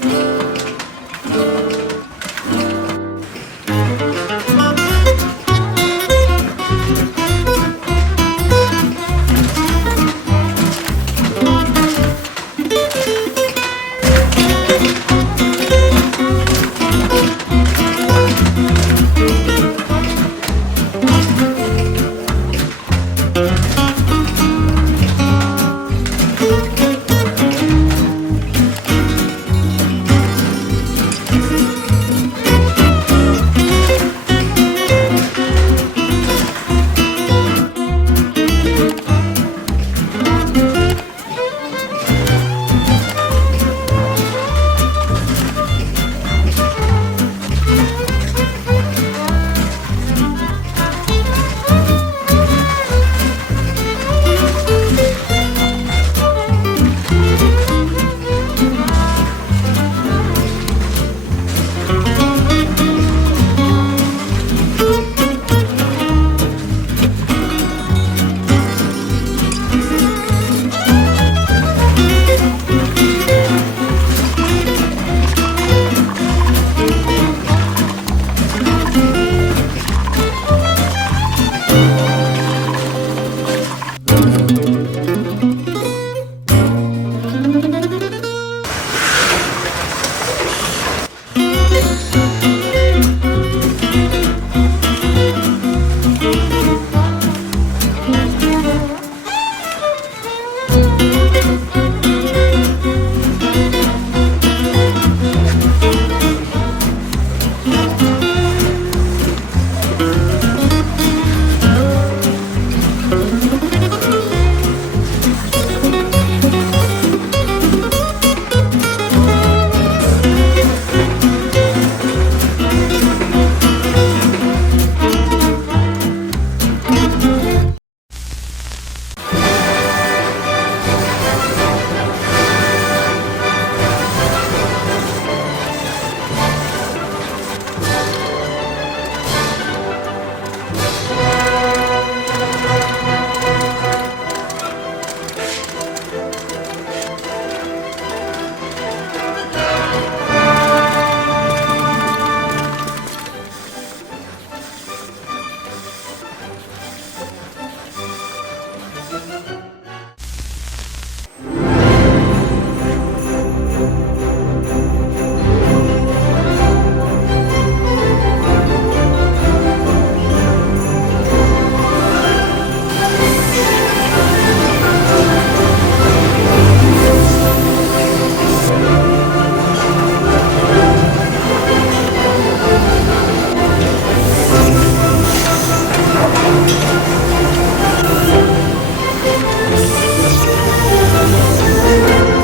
Música Música